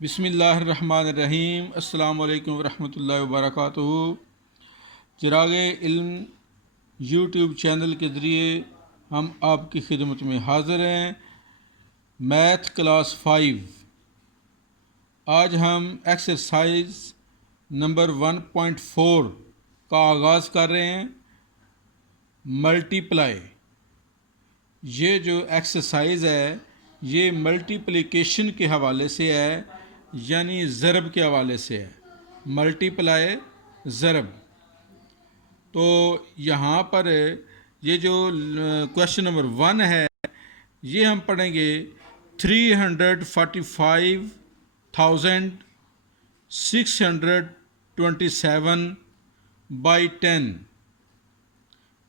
बिस्मिल्लाहिर्रहमानिर्रहीम। अस्सलामु अलैकुम वरहमतुल्लाहि वबरकातुहू। चिराग इल्म यूट्यूब चैनल के ज़रिए हम आपकी खिदमत में हाज़िर हैं। Math class 5। आज हम एक्सरसाइज नंबर 1.4 का आगाज़ कर रहे हैं। मल्टीप्लाई, ये जो एक्सरसाइज है ये मल्टीप्लिकेशन के हवाले से है, यानी ज़रब के हवाले से है। मल्टीप्लाई ज़रब। तो यहाँ पर ये जो क्वेश्चन नंबर 1 है ये हम पढ़ेंगे 345,627 बाई 10।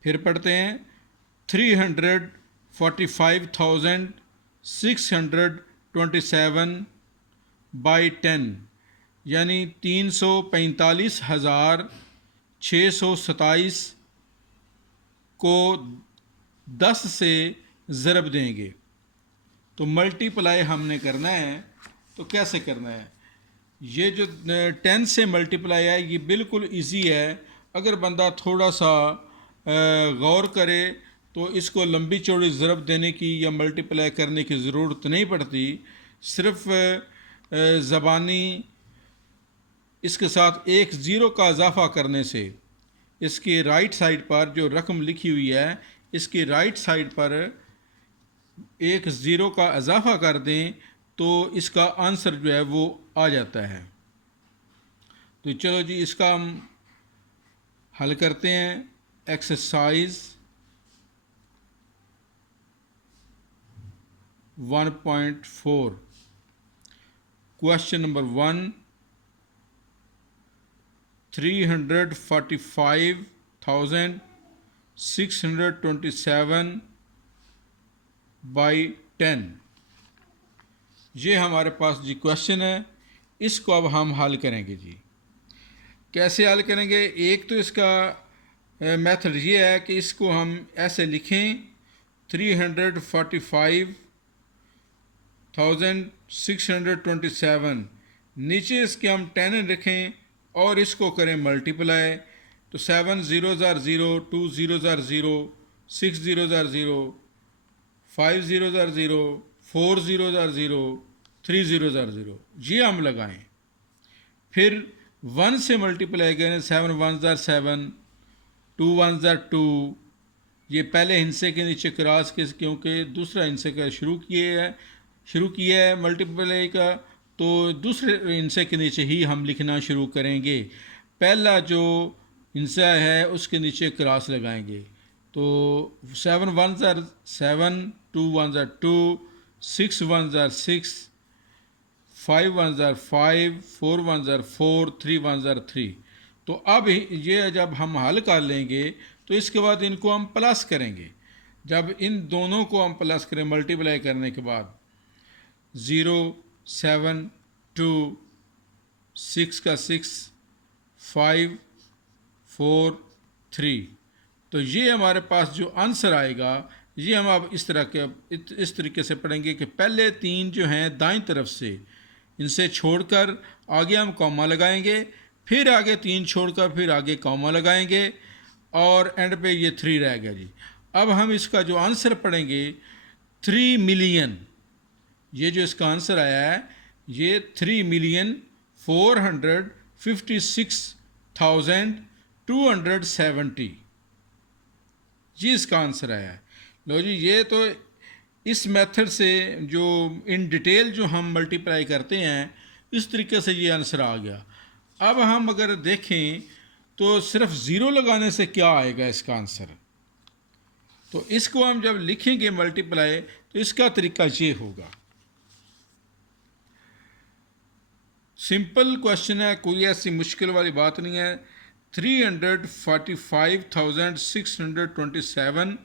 फिर पढ़ते हैं 345,627 बाई 10, यानी 345,627 को 10 से ज़रब देंगे। तो मल्टीप्लाई हमने करना है, तो कैसे करना है? ये जो 10 से मल्टीप्लाई है ये बिल्कुल इजी है। अगर बंदा थोड़ा सा गौर करे तो इसको लंबी चौड़ी ज़रब देने की या मल्टीप्लाई करने की ज़रूरत नहीं पड़ती। सिर्फ ज़बानी इसके साथ एक ज़ीरो का इजाफ़ा करने से इसकी राइट साइड पर जो रकम लिखी हुई है इसकी राइट साइड पर एक ज़ीरो का इजाफ़ा कर दें तो इसका आंसर जो है वो आ जाता है। तो चलो जी इसका हम हल करते हैं। एक्सरसाइज 1.4 क्वेश्चन नंबर 1 345,627 बाई 10, ये हमारे पास जी क्वेश्चन है। इसको अब हम हल करेंगे जी। कैसे हल करेंगे? एक तो इसका मेथड ये है कि इसको हम ऐसे लिखें 345,627, नीचे इसके हम 10 रखें और इसको करें मल्टीप्लाई। तो 7 zeros are zero, 2 zeros are zero, 6 zeros are zero, 5 zeros are zero, 4 zeros are zero, 3 zeros are zero, ये हम लगाएं। फिर 1 से मल्टीप्लाई करें, 7 1 ज़ार 7, 2 1 ज़ार 2। ये पहले हिस्से के नीचे क्रॉस के, क्योंकि दूसरा हिस्से का शुरू किया है मल्टीप्लाई का, तो दूसरे हिस्से के नीचे ही हम लिखना शुरू करेंगे। पहला जो हिस्सा है उसके नीचे क्रॉस लगाएंगे। तो 7 1 ज़ार 7, 2 1 ज़ार 2, 6 1 ज़ार 6, 5 1 ज़ार 5, 4 1 ज़ार 4, 3 1 ज़ार 3। तो अब ये जब हम हल कर लेंगे तो इसके बाद इनको हम प्लस करेंगे। जब इन दोनों को हम प्लस करें मल्टीप्लाई करने के बाद 0 7 2 6 का 6 5 4 3, तो ये हमारे पास जो आंसर आएगा ये हम अब इस तरीके से पढ़ेंगे कि पहले 3 जो हैं दाईं तरफ से इनसे छोड़कर आगे हम कॉमा लगाएंगे, फिर आगे 3 छोड़कर फिर आगे कॉमा लगाएंगे और एंड पे ये 3 रह गया जी। अब हम इसका जो आंसर पढ़ेंगे 3 मिलियन, ये जो इसका आंसर आया है ये 3,456,270, ये इसका आंसर आया है। लो जी, ये तो इस मेथड से जो इन डिटेल जो हम मल्टीप्लाई करते हैं इस तरीके से ये आंसर आ गया। अब हम अगर देखें तो सिर्फ ज़ीरो लगाने से क्या आएगा इसका आंसर। तो इसको हम जब लिखेंगे मल्टीप्लाई तो इसका तरीका ये होगा। सिंपल क्वेश्चन है, कोई ऐसी मुश्किल वाली बात नहीं है। 345,627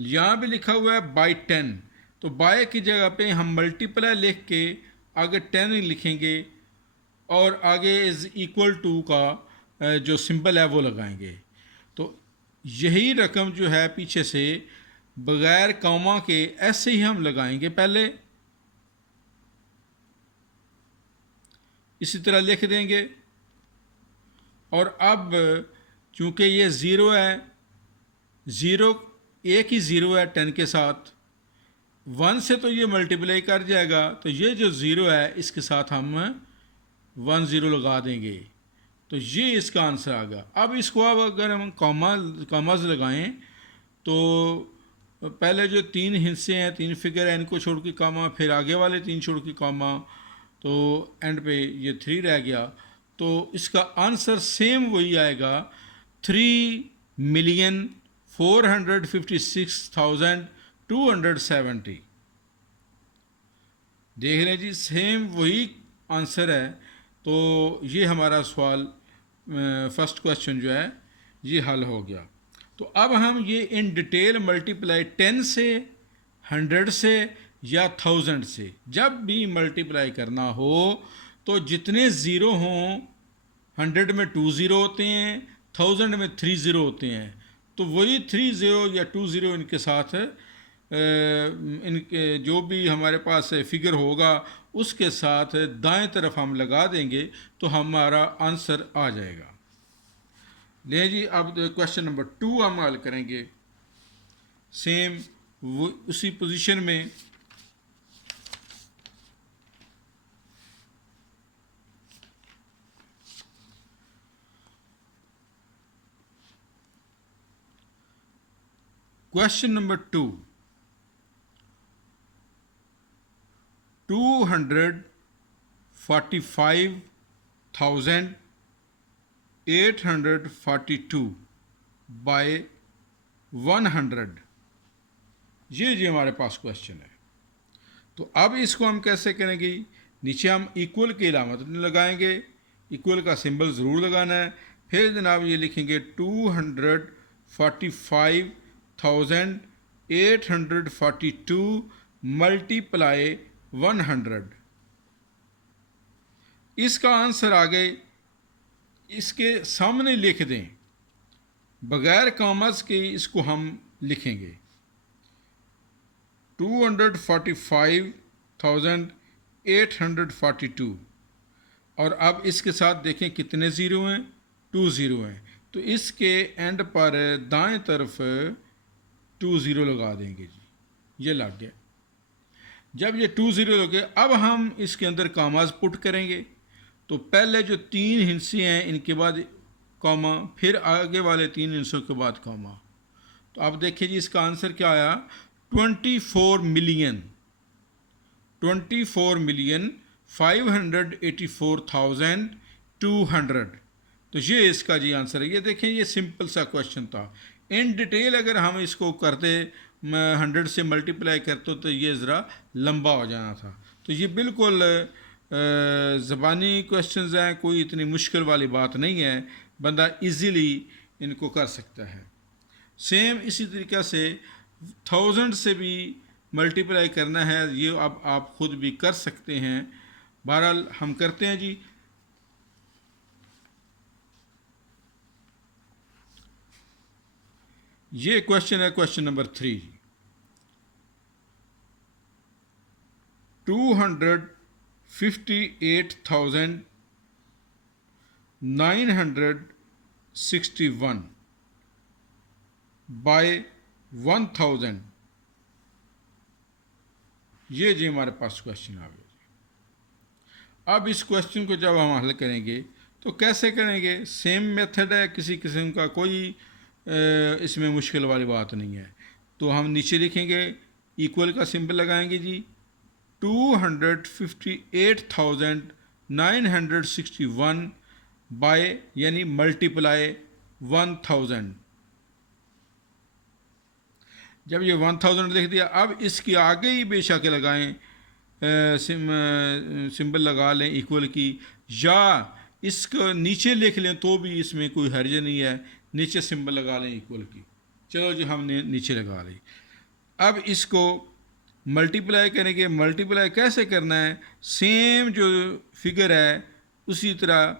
यहाँ भी लिखा हुआ है बाई 10, तो बाय की जगह पे हम मल्टीप्लाई लिख के आगे 10 लिखेंगे और आगे इज़ इक्वल टू का जो सिंबल है वो लगाएंगे। तो यही रकम जो है पीछे से बग़ैर कॉमा के ऐसे ही हम लगाएंगे पहले, इसी तरह लिख देंगे। और अब चूँकि ये ज़ीरो है, ज़ीरो एक ही ज़ीरो है 10 के साथ, 1 से तो ये मल्टीप्लाई कर जाएगा, तो ये जो ज़ीरो है इसके साथ हम 1 ज़ीरो लगा देंगे, तो ये इसका आंसर आ गया। अब इसको अब अगर हम कॉमाज लगाएं तो पहले जो 3 हिस्से हैं, 3 फिगर हैं, इनको छोड़ के कॉमा, फिर आगे वाले 3 छोड़ के कॉमा, तो एंड पे ये 3 रह गया। तो इसका आंसर सेम वही आएगा, 3,456,270। देख लें जी, सेम वही आंसर है। तो ये हमारा सवाल फर्स्ट क्वेश्चन जो है ये हल हो गया। तो अब हम ये इन डिटेल मल्टीप्लाई 10 से, 100 से या 1000 से जब भी मल्टीप्लाई करना हो तो जितने ज़ीरो हों, 100 में 2 ज़ीरो होते हैं, 1000 में 3 ज़ीरो होते हैं, तो वही 3 ज़ीरो या 2 ज़ीरो इनके साथ इनके जो भी हमारे पास फिगर होगा उसके साथ दाएं तरफ हम लगा देंगे तो हमारा आंसर आ जाएगा। ले जी, अब क्वेश्चन नंबर 2 हम हल करेंगे सेम वो उसी पोजीशन में। क्वेश्चन नंबर 2, 245,842 बाय 100, ये जी हमारे पास क्वेश्चन है। तो अब इसको हम कैसे करेंगे? नीचे हम इक्वल की अलामत लगाएंगे, इक्वल का सिंबल ज़रूर लगाना है। फिर जनाब ये लिखेंगे 245,842 मल्टीप्लाई 100। इसका आंसर आगे इसके सामने लिख दें, बगैर कॉमर्स के इसको हम लिखेंगे 245,842। और अब इसके साथ देखें कितने ज़ीरो हैं, 2 ज़ीरो हैं, तो इसके एंड पर दाएं तरफ 2 ज़ीरो लगा देंगे जी, ये लग गया। जब ये 2 ज़ीरो लगे, अब हम इसके अंदर कॉमास पुट करेंगे। तो पहले जो 3 हिस्से हैं इनके बाद कॉमा, फिर आगे वाले 3 हिस्सों के बाद कॉमा। तो अब देखिए जी, इसका आंसर क्या आया, 24,584,200। तो ये इसका जी आंसर है। ये देखें, ये सिंपल सा क्वेश्चन था। इन डिटेल अगर हम इसको करते 100 से मल्टीप्लाई करते तो ये ज़रा लंबा हो जाना था। तो ये बिल्कुल ज़बानी क्वेश्चंस हैं, कोई इतनी मुश्किल वाली बात नहीं है, बंदा इजीली इनको कर सकता है। सेम इसी तरीक़ा से 1000 से भी मल्टीप्लाई करना है, ये अब आप ख़ुद भी कर सकते हैं। बहरहाल हम करते हैं जी। ये क्वेश्चन है क्वेश्चन नंबर 3, 258,961 बाय 1000। ये जी हमारे पास क्वेश्चन आ गया। अब इस क्वेश्चन को जब हम हल करेंगे तो कैसे करेंगे? सेम मेथड है, किसी किस्म का कोई इसमें मुश्किल वाली बात नहीं है। तो हम नीचे लिखेंगे, इक्वल का सिंबल लगाएंगे जी, 258,961 बाय यानी मल्टीप्लाई 1000। जब ये 1000 लिख दिया, अब इसके आगे ही बेशक लगाएं, सिंबल लगा लें इक्वल की, या इसको नीचे लिख लें तो भी इसमें कोई हर्ज नहीं है, नीचे सिंबल लगा लें इक्वल की। चलो जी, हमने नीचे लगा ली। अब इसको मल्टीप्लाई करेंगे। मल्टीप्लाई कैसे करना है? सेम जो फिगर है उसी तरह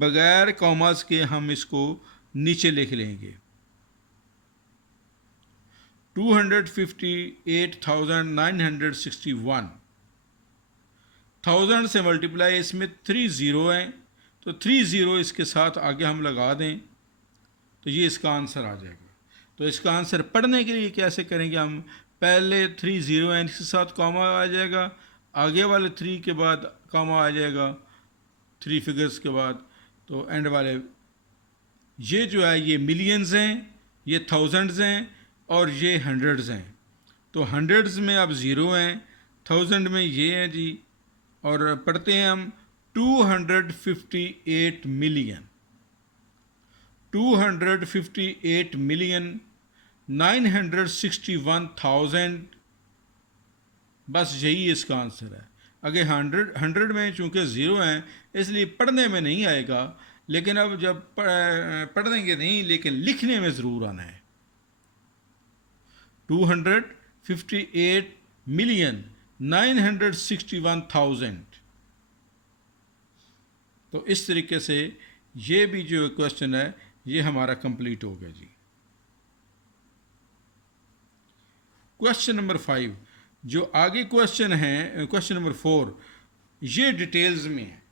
बगैर कॉमास के हम इसको नीचे लिख लेंगे, 258,961। 1000 से मल्टीप्लाई, इसमें 3 ज़ीरो हैं, तो 3 ज़ीरो इसके साथ आगे हम लगा दें तो ये इसका आंसर आ जाएगा। तो इसका आंसर पढ़ने के लिए कैसे करेंगे हम, पहले 3 ज़ीरो हैं, इसके साथ कॉमा आ जाएगा, आगे वाले 3 के बाद कॉमा आ जाएगा 3 फिगर्स के बाद, तो एंड वाले ये जो है ये मिलियंस हैं, ये थाउजेंड्स हैं और ये हंड्रेड्स हैं। तो हंड्रेड्स में अब ज़ीरो हैं, थाउजेंड में ये हैं जी, और पढ़ते हैं हम 258 मिलियन, 258 मिलियन 961,000, बस यही इसका आंसर है। अगर हंड्रेड में चूँकि ज़ीरो हैं इसलिए पढ़ने में नहीं आएगा, लेकिन अब जब पढ़ेंगे नहीं लेकिन लिखने में ज़रूर आना है। 258 मिलियन 961,000। तो इस तरीके से ये भी जो क्वेश्चन है ये हमारा कंप्लीट हो गया जी। क्वेश्चन नंबर 5, जो आगे क्वेश्चन है क्वेश्चन नंबर 4, ये डिटेल्स में है।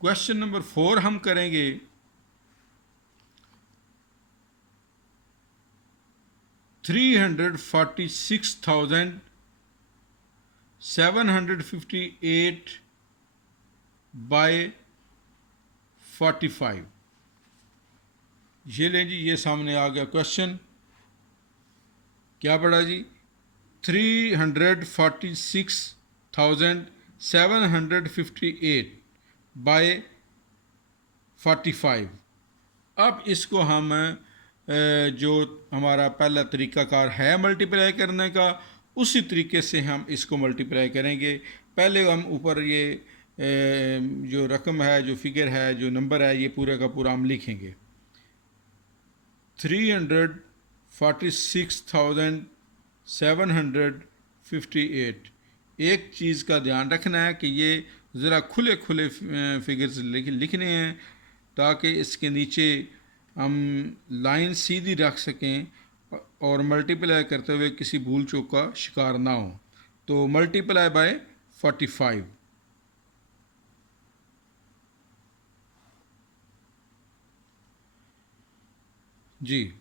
क्वेश्चन नंबर 4 हम करेंगे 346,758 बाय 45। ये लें जी, ये सामने आ गया क्वेश्चन। क्या पड़ा जी, 346,758 बाय 45। अब इसको हम जो हमारा पहला तरीक़ाकार है मल्टीप्लाई करने का, उसी तरीके से हम इसको मल्टीप्लाई करेंगे। पहले हम ऊपर ये जो रकम है, जो फिगर है, जो नंबर है, ये पूरे का पूरा हम लिखेंगे। 346,758। एक चीज़ का ध्यान रखना है कि ये ज़रा खुले खुले फिगर्स लिखने हैं ताकि इसके नीचे हम लाइन सीधी रख सकें और मल्टीप्लाई करते हुए किसी भूल चूक का शिकार ना हो। तो मल्टीप्लाई बाय 45। जी,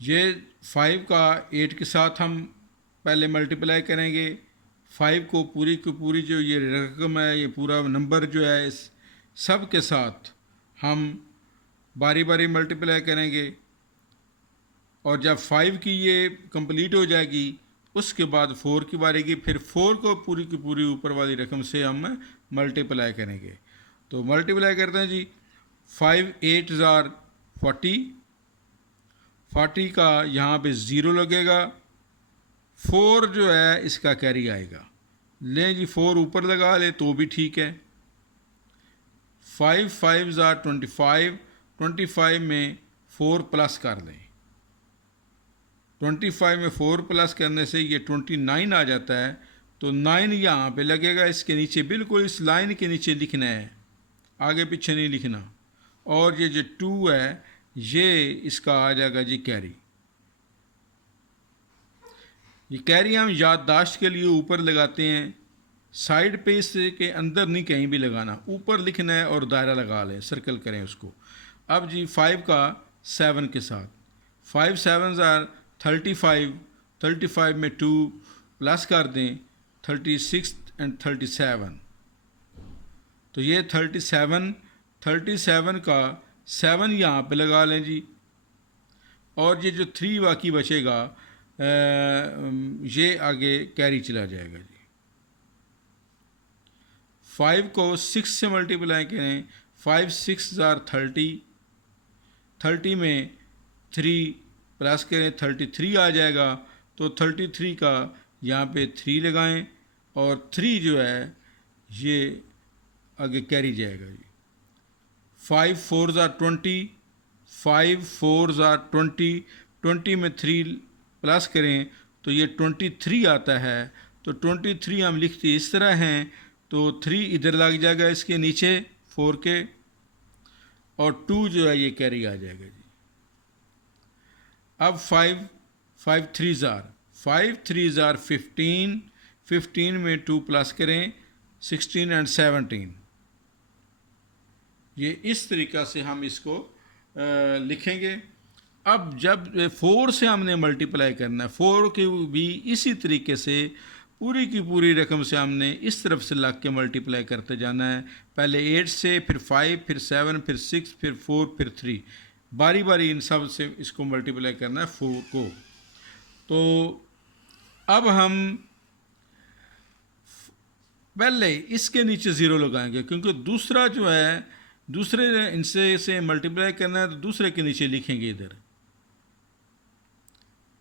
ये 5 का 8 के साथ हम पहले मल्टीप्लाई करेंगे। 5 को पूरी की पूरी जो ये रकम है, ये पूरा नंबर जो है, इस सब के साथ हम बारी बारी मल्टीप्लाई करेंगे और जब 5 की ये कंप्लीट हो जाएगी उसके बाद 4 की बारी की, फिर 4 को पूरी की पूरी ऊपर वाली रकम से हम मल्टीप्लाई करेंगे। तो मल्टीप्लाई करते हैं जी। 5 8 ज़ार 40, 40 का यहाँ पे ज़ीरो लगेगा, 4 जो है इसका कैरी आएगा। लें जी, 4 ऊपर लगा ले तो भी ठीक है। 5 5 ज़ार 25, 25 में 4 प्लस कर दें। 25 में 4 प्लस करने से ये 29 आ जाता है। तो 9 यहाँ पे लगेगा, इसके नीचे बिल्कुल इस लाइन के नीचे लिखना है, आगे पीछे नहीं लिखना। और ये जो 2 है ये इसका आ जाएगा जी कैरी। ये कैरी हम याददाश्त के लिए ऊपर लगाते हैं, साइड पे इसके अंदर नहीं कहीं भी लगाना, ऊपर लिखना है और दायरा लगा लें, सर्कल करें उसको। अब जी 5 का 7 के साथ, 5 7 ज़ार 35, 35 में 2 प्लस कर दें, 36 एंड 37। तो ये 37 का 7 यहाँ पे लगा लें जी। और ये जो 3 बाकी बचेगा ये आगे कैरी चला जाएगा जी। 5 को 6 से मल्टीप्लाई करें, 5 6 ज़ार 30, 30 में 3 प्लस करें, 33 आ जाएगा। तो 33 का यहाँ पे 3 लगाएं और 3 जो है ये आगे कैरी जाएगा जी। 5 4 ज़ार 20, 5 4 ज़ार 20, 20 में 3 प्लस करें तो ये 23 आता है। तो 23 हम लिखते इस तरह हैं, तो 3 इधर लग जाएगा इसके नीचे 4 के, और 2 जो है ये कैरी आ जाएगा जी। अब 5 3 ज़ार 15, 15 में 2 प्लस करें 16 एंड 17। ये इस तरीक़ा से हम इसको लिखेंगे। अब जब 4 से हमने मल्टीप्लाई करना है, 4 की भी इसी तरीके से पूरी की पूरी रकम से हमने इस तरफ से लग के मल्टीप्लाई करते जाना है। पहले 8 से, फिर 5, फिर 7, फिर 6, फिर 4, फिर 3, बारी बारी इन सब से इसको मल्टीप्लाई करना है 4 को। तो अब हम पहले इसके नीचे ज़ीरो लगाएंगे, क्योंकि दूसरा जो है दूसरे इनसे से मल्टीप्लाई करना है, तो दूसरे के नीचे लिखेंगे इधर,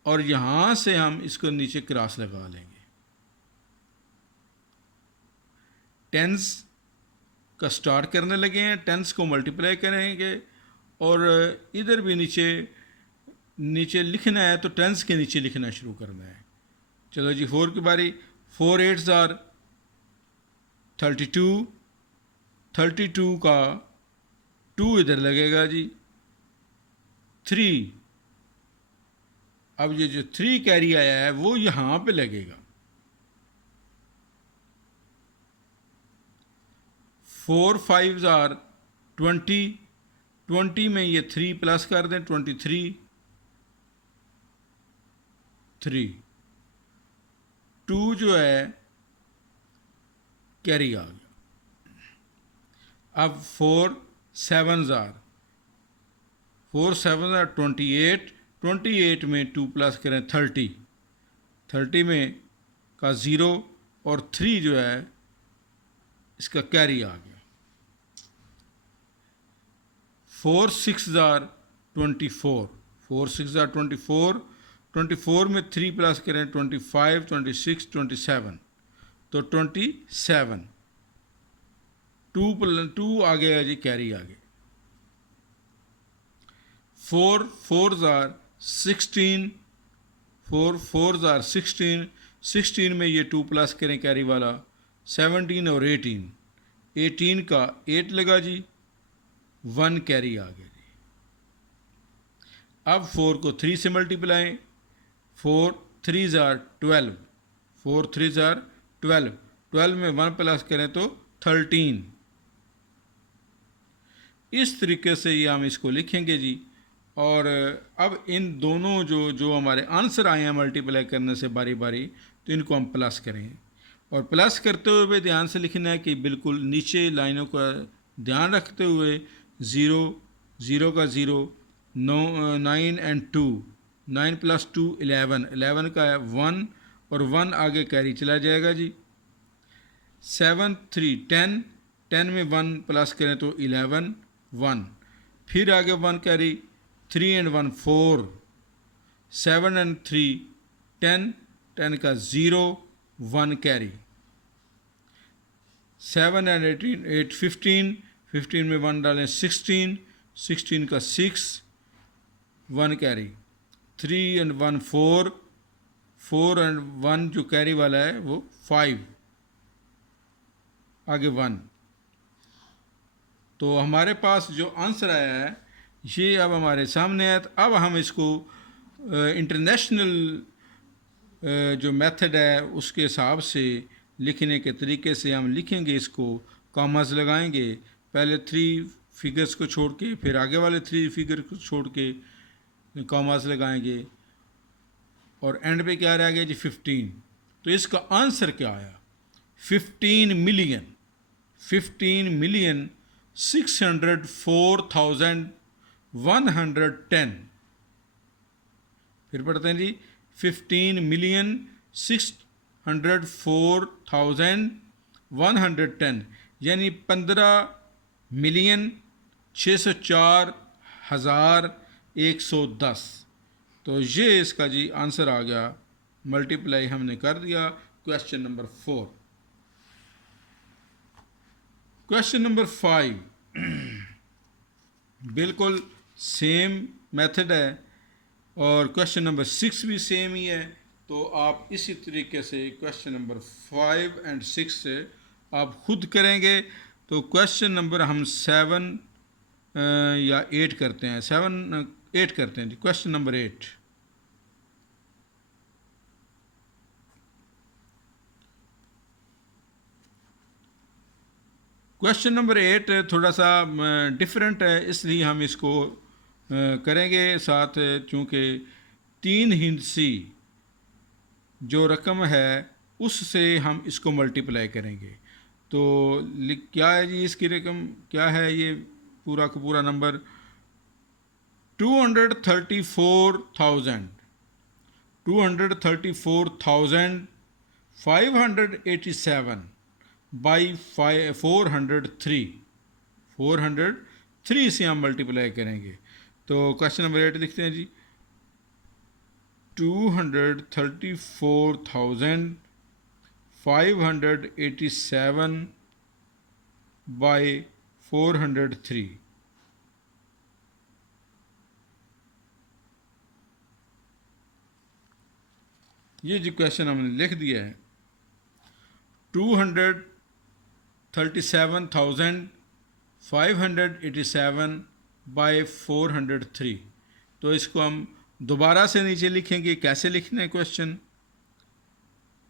और यहाँ से हम इसको नीचे क्रॉस लगा लेंगे। टेंस का स्टार्ट करने लगे हैं, टेंस को मल्टीप्लाई करेंगे, और इधर भी नीचे लिखना है तो टेंस के नीचे लिखना शुरू करना है। चलो जी 4 की बारी। 4 8 ज़ार 32, 32 का 2 इधर लगेगा जी 3। अब ये जो 3 कैरी आया है वो यहाँ पे लगेगा। 4 5 ज़ार 20, 20 में ये 3 प्लस कर दें 23, 3, 2 जो है कैरी आ गया। अब 4 7 ज़ार 28, 28 में 2 प्लस करें 30, 30 में का 0 और 3 जो है इसका कैरी आ गया। 4 6 ज़ार 24, 4 6 ज़ार 24, 24 में 3 प्लस करें 25, 26, 27, तो 27, 2 आ गया जी, कैरी आ गया। 4 4 ज़ार 16, 4 4 ज़ार 16, 16 में ये 2 प्लस करें कैरी वाला 17 और 18, 18 का 8 लगा जी, 1 कैरी आ गया जी। अब 4 को 3 से मल्टीप्लाई, 4 3 ज़ार 12, 4 3 ज़ार 12, 12 में 1 प्लस करें तो 13। इस तरीके से ये हम इसको लिखेंगे जी। और अब इन दोनों जो हमारे आंसर आए हैं मल्टीप्लाई करने से बारी बारी, तो इनको हम प्लस करेंगे, और प्लस करते हुए भी ध्यान से लिखना है कि बिल्कुल नीचे लाइनों का ध्यान रखते हुए 0 0 का 0, 9 एंड 2, 9 प्लस 2 11, 11 का 1 और 1 आगे कैरी चला जाएगा जी। 7 3 10, 10 में 1 प्लस करें तो 11 1, फिर आगे 1 कैरी, 3 एंड 1 4, 7 एंड 3 10, 10 का 0 1 कैरी, 7 एंड 8 15, 15 में 1 डालें 16, 16 का 6 1 कैरी, 3 एंड 1 4, 4 एंड 1 जो कैरी वाला है वो 5, आगे 1। तो हमारे पास जो आंसर आया है ये अब हमारे सामने है। तो अब हम इसको इंटरनेशनल जो मेथड है उसके हिसाब से लिखने के तरीके से हम लिखेंगे। इसको कॉमास लगाएंगे, पहले 3 फिगर्स को छोड़ के, फिर आगे वाले 3 फिगर को छोड़ के कॉमास लगाएंगे, और एंड पे क्या रह गया जी 15। तो इसका आंसर क्या आया 15 मिलियन 604,110। फिर पढ़ते हैं जी 15,604,110, यानी 15,604,110। तो ये इसका जी आंसर आ गया। मल्टीप्लाई हमने कर दिया। Question number 4। क्वेश्चन नंबर 5 बिल्कुल सेम मेथड है, और क्वेश्चन नंबर 6 भी सेम ही है। तो आप इसी तरीके से क्वेश्चन नंबर 5 एंड 6 से आप खुद करेंगे। तो क्वेश्चन नंबर हम 7 या 8 करते हैं, 7 8 करते हैं। क्वेश्चन नंबर 8, क्वेश्चन नंबर 8 थोड़ा सा डिफरेंट है, इसलिए हम इसको करेंगे साथ, चूँकि 3 हिंसी जो रकम है उससे हम इसको मल्टीप्लाई करेंगे। तो क्या है जी इसकी रकम, क्या है ये पूरा का पूरा नंबर 234,000 234,587 बाई 403 403 से हम मल्टीप्लाई करेंगे। तो क्वेश्चन नंबर 8 लिखते हैं जी 234,587 बाई 403। ये जो क्वेश्चन हमने लिख दिया है 237,587 बाई 403, तो इसको हम दोबारा से नीचे लिखेंगे। कैसे लिखना है क्वेश्चन,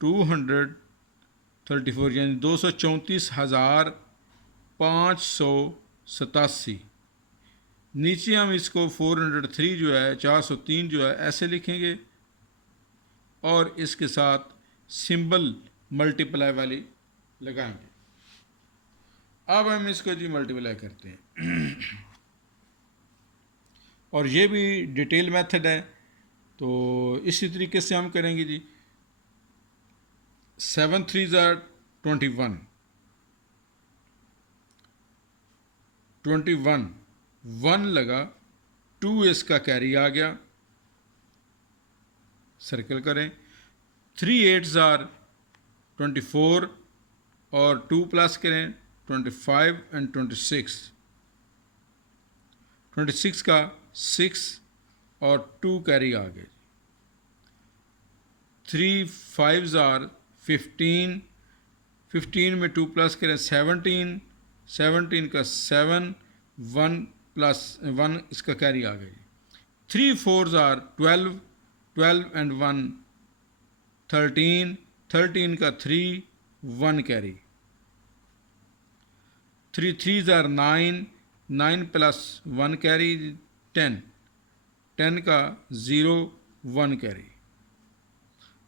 234 यानी 234,587, नीचे हम इसको 403 जो है 403 जो है ऐसे लिखेंगे और इसके साथ सिंबल मल्टीप्लाई वाली लगाएंगे। अब हम इसको जी मल्टीप्लाई करते हैं और ये भी डिटेल मेथड है, तो इसी तरीके से हम करेंगे जी। 7 3 21, 21 1 लगा, 2 इसका कैरी आ गया, सर्कल करें। 3 8 24 और 2 प्लस करें 25 एंड 26, 26 का 6 और 2 कैरी आ गए। 3 5 15, 15 में 2 प्लस करें 17, 17 का 7, 1 प्लस 1 इसका कैरी आ गई। 3 4 12, 12 एंड 1 13, 13 का 3, 1 कैरी। 3 3 9, 9 प्लस 1 कैरी 10, 10 का 0, 1 कैरी।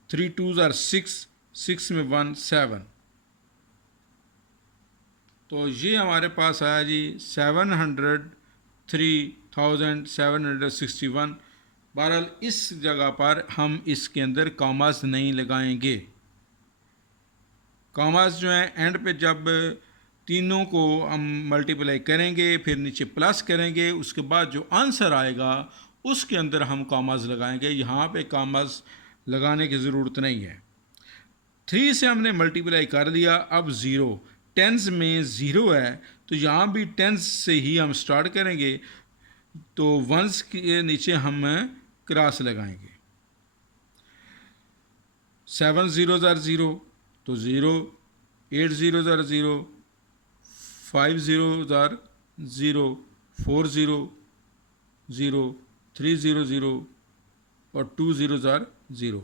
3 2 6, 6 में 1 7, तो ये हमारे पास आया जी 703,761। बहरहाल इस जगह पर हम इसके अंदर कॉमास नहीं लगाएंगे। कॉमास जो है एंड पे जब तीनों को हम मल्टीप्लाई करेंगे फिर नीचे प्लस करेंगे, उसके बाद जो आंसर आएगा उसके अंदर हम कॉमास लगाएंगे। यहाँ पे कॉमास लगाने की ज़रूरत नहीं है। 3 से हमने मल्टीप्लाई कर लिया, अब 0 टेंस में 0 है तो यहाँ भी टेंस से ही हम स्टार्ट करेंगे, तो वंस के नीचे हम क्रॉस लगाएंगे। 7 0 0 तो 0, 8 0 0, 5 0 0, 4 0 0, 3 0 0 और 2 0 0।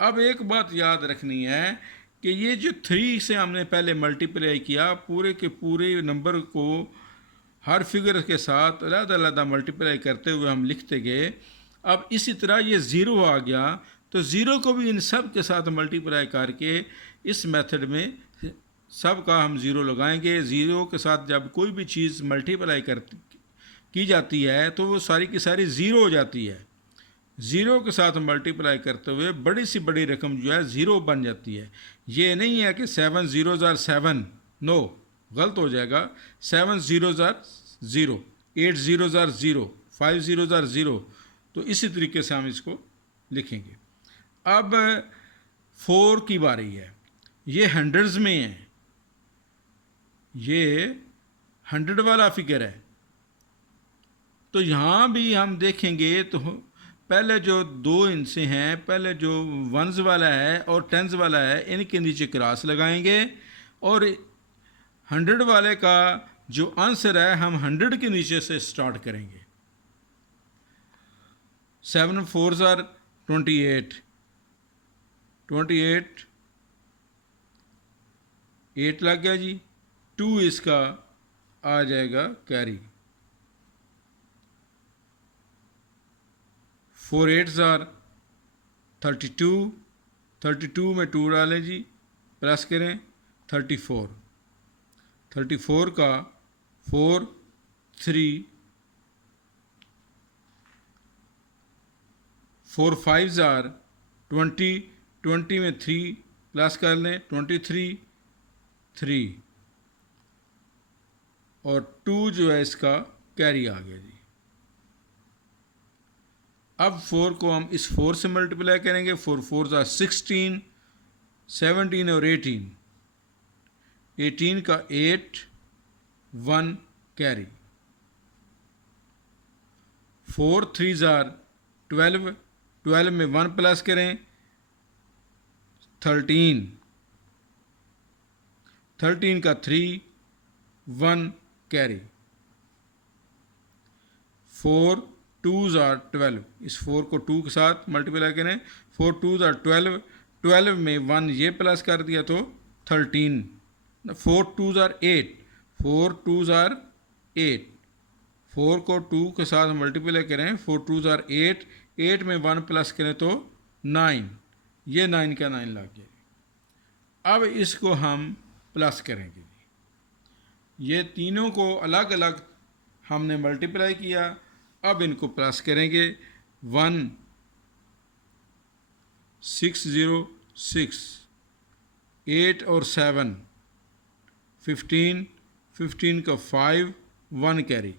अब एक बात याद रखनी है कि ये जो 3 से हमने पहले मल्टीप्लाई किया, पूरे के पूरे नंबर को हर फिगर के साथ अलग-अलग मल्टीप्लाई करते हुए हम लिखते गए। अब इसी तरह ये 0 आ गया तो 0 को भी इन सब के साथ मल्टीप्लाई करके इस मेथड में सब का हम 0 लगाएंगे। 0 के साथ जब कोई भी चीज़ मल्टीप्लाई की जाती है तो वो सारी की सारी 0 हो जाती है। 0 के साथ मल्टीप्लाई करते हुए बड़ी सी बड़ी रकम जो है 0 बन जाती है। ये नहीं है कि 7 0 7, नो, गलत हो जाएगा। 7 0 0, 8 0 0, 5 0 0, तो इसी तरीके से हम इसको लिखेंगे। अब 4 की बारी है, ये हंड्रेड्स में है, ये 100 वाला फिगर है। तो यहाँ भी हम देखेंगे तो पहले जो 2 इनसे हैं, पहले जो वंस वाला है और टेंस वाला है, इनके नीचे क्रॉस लगाएंगे और 100 वाले का जो आंसर है हम 100 के नीचे से स्टार्ट करेंगे। 7 4 28, 28 8 लग गया जी। 2 इसका आ जाएगा कैरी। 4 8s आर 32, 32 में 2 डालें जी, प्लस करें 34, 34 का 4 3, 4 5s आर 20, 20 में 3 प्लस कर लें 23 3, और 2 जो है इसका कैरी आ गया जी। अब 4 को हम इस 4 से मल्टीप्लाई करेंगे, 4 4s आर 16, 17 और 18, 18 का 8 1 कैरी। 4 3s आर 12, 12 में 1 प्लस करें 13, 13 का 3 1 कैरी। 4 2s आर 12, इस 4 को 2 के साथ मल्टीप्लाई करें, 4 2s आर 12, 12 में 1 ये प्लस कर दिया तो 13, 4 2s आर 8, 4 2s आर 8, 4 को 2 के साथ मल्टीप्लाई करें, 4 2s आर 8, 8 में 1 प्लस करें तो 9, ये 9 का 9 लग गया। अब इसको हम प्लस करेंगे, ये तीनों को अलग अलग हमने मल्टीप्लाई किया, अब इनको प्लस करेंगे। 1 6 0 6, 8 और 7 15, 15 का 5 1 कैरी।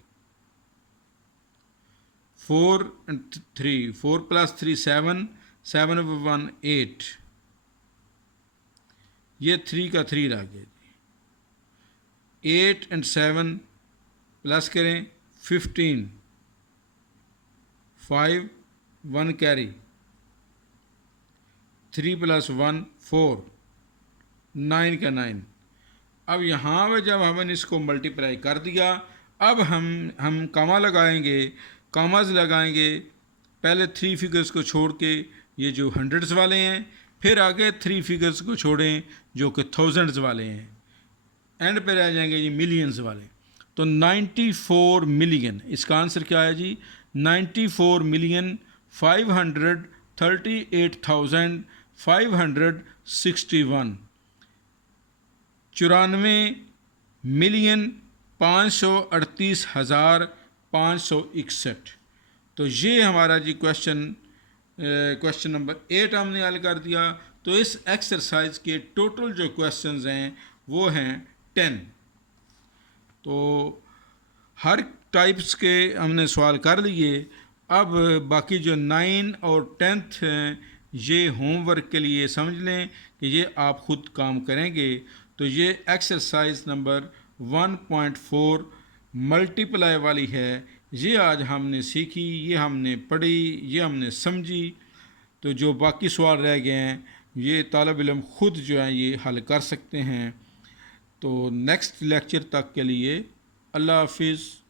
4 and 3, 4 plus 3 7, 7 of 1 8, ये 3 का 3 रह गया जी। 8 and 7 प्लस करें 15, 5 1 कैरी। 3 plus 1 4, 9 का 9। अब यहाँ पर जब हमने इसको मल्टीप्लाई कर दिया, अब हम कामा लगाएंगे, कामाज लगाएंगे। पहले 3 फिगर्स को छोड़ के ये जो हंड्रेड्स वाले हैं, फिर आगे 3 फिगर्स को छोड़ें जो कि थाउजेंड्स वाले हैं, एंड पे रह जाएंगे जी मिलियंस वाले। तो 94 मिलियन, इसका आंसर क्या है जी? 94 मिलियन 538,561, 94 मिलियन 538,561। तो ये हमारा जी क्वेश्चन नंबर 8 हमने हल कर दिया। तो इस एक्सरसाइज के टोटल जो क्वेश्चंस हैं वो हैं 10। तो हर टाइप्स के हमने सवाल कर लिए। अब बाकी जो 9 और 10th हैं, ये होमवर्क के लिए समझ लें कि ये आप ख़ुद काम करेंगे। तो ये एक्सरसाइज नंबर 1.4 मल्टीप्लाई वाली है, ये आज हमने सीखी, ये हमने पढ़ी, ये हमने समझी। तो जो बाकी सवाल रह गए हैं ये तालिब इल्म ख़ुद जो है ये हल कर सकते हैं। तो नेक्स्ट लेक्चर तक के लिए अल्लाह हाफिज़।